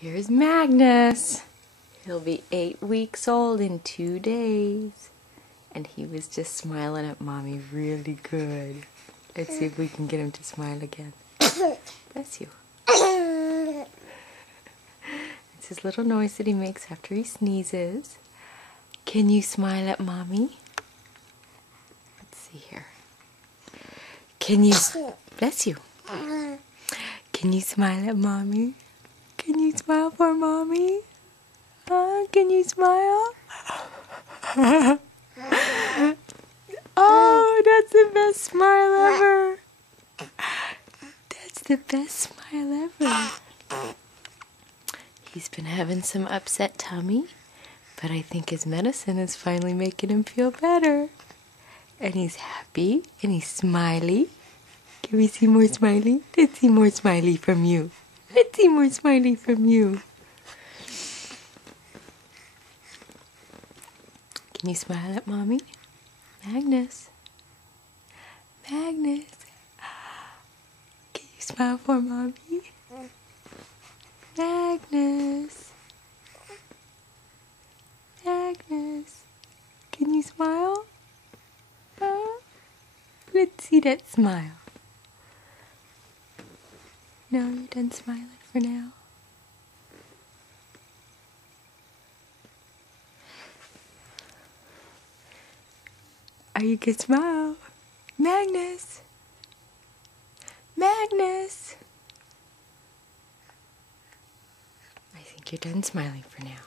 Here's Magnus. He'll be 8 weeks old in 2 days. And he was just smiling at Mommy really good. Let's see if we can get him to smile again. Bless you. It's his little noise that he makes after he sneezes. Can you smile at Mommy? Let's see here. Can you... Bless you. Can you smile at Mommy? Can you smile for Mommy? Can you smile? Oh, that's the best smile ever. That's the best smile ever. He's been having some upset tummy, but I think his medicine is finally making him feel better. And he's happy, and he's smiley. Can we see more smiley? Let's see more smiley from you. Let's see more smiley from you. Can you smile at Mommy? Magnus. Magnus. Can you smile for Mommy? Magnus. Magnus. Can you smile? Let's see that smile. No, you're done smiling for now. Are you good? Smile. Magnus. Magnus. I think you're done smiling for now.